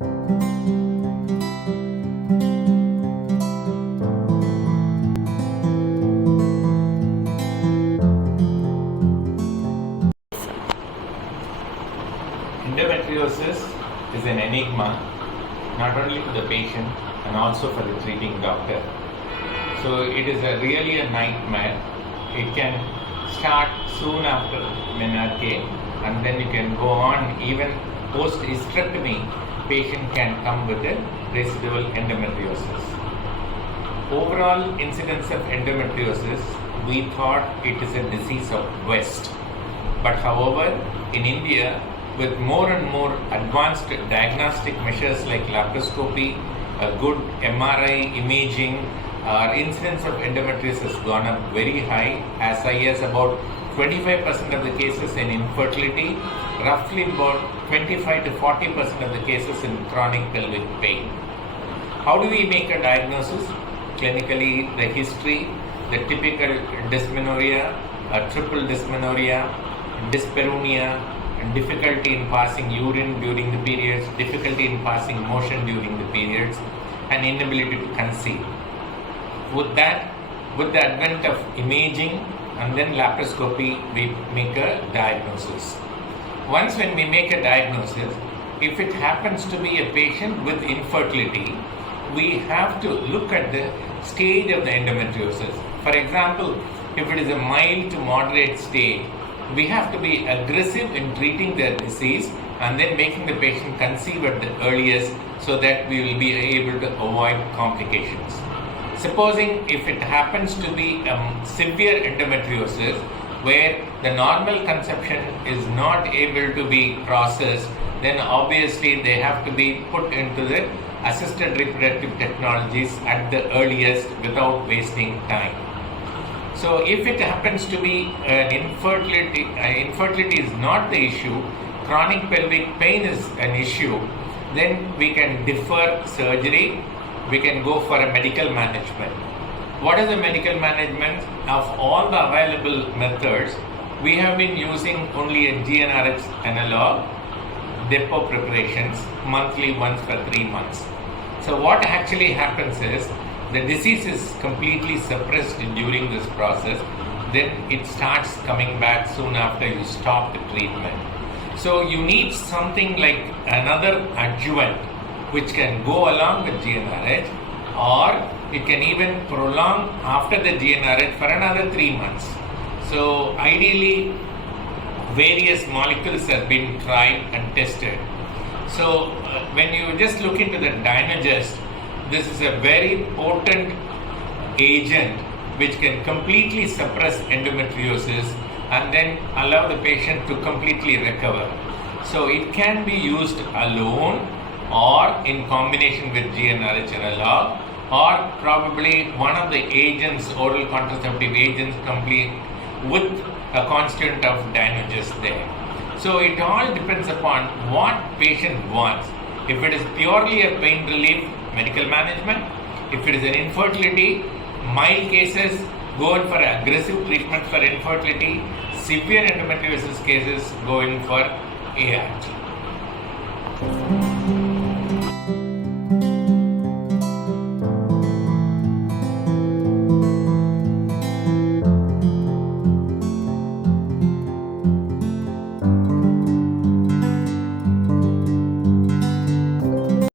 Endometriosis is an enigma, not only for the patient and also for the treating doctor. So it is really a nightmare. It can start soon after menarche, and then you can go on even post hysterectomy. Patient can come with a residual endometriosis. Overall incidence of endometriosis, we thought it is a disease of West. But however, in India, with more and more advanced diagnostic measures like laparoscopy, a good MRI imaging, our incidence of endometriosis has gone up very high, as high as about 25% of the cases in infertility, roughly about 25 to 40% of the cases in chronic pelvic pain. How do we make a diagnosis? Clinically, the history, the typical dysmenorrhea, triple dysmenorrhea, dyspareunia, difficulty in passing urine during the periods, difficulty in passing motion during the periods, and inability to conceive. With the advent of imaging and then laparoscopy, we make a diagnosis. Once when we make a diagnosis, if it happens to be a patient with infertility, we have to look at the stage of the endometriosis. For example, if it is a mild to moderate stage, we have to be aggressive in treating the disease and then making the patient conceive at the earliest so that we will be able to avoid complications. Supposing if it happens to be a severe endometriosis where the normal conception is not able to be processed, then obviously they have to be put into the assisted reproductive technologies at the earliest without wasting time. So if it happens to be an infertility is not the issue, chronic pelvic pain is an issue, then we can defer surgery, we can go for a medical management. What is the medical management? Of all the available methods, we have been using only a GnRx analog, depot preparations, monthly once for 3 months. So what actually happens is, the disease is completely suppressed during this process, then it starts coming back soon after you stop the treatment. So you need something like another adjuvant which can go along with GnRH, or it can even prolong after the GnRH for another 3 months. So ideally, various molecules have been tried and tested. So when you just look into the Dynagest, this is a very potent agent which can completely suppress endometriosis and then allow the patient to completely recover. So it can be used alone or in combination with GnRH analog, or probably one of the agents, oral contraceptive agents, complete with a constituent of Dynagest there. So it all depends upon what patient wants. If it is purely a pain relief, medical management. If it is an infertility, mild cases, go in for aggressive treatment for infertility. Severe endometriosis cases, go in for ART.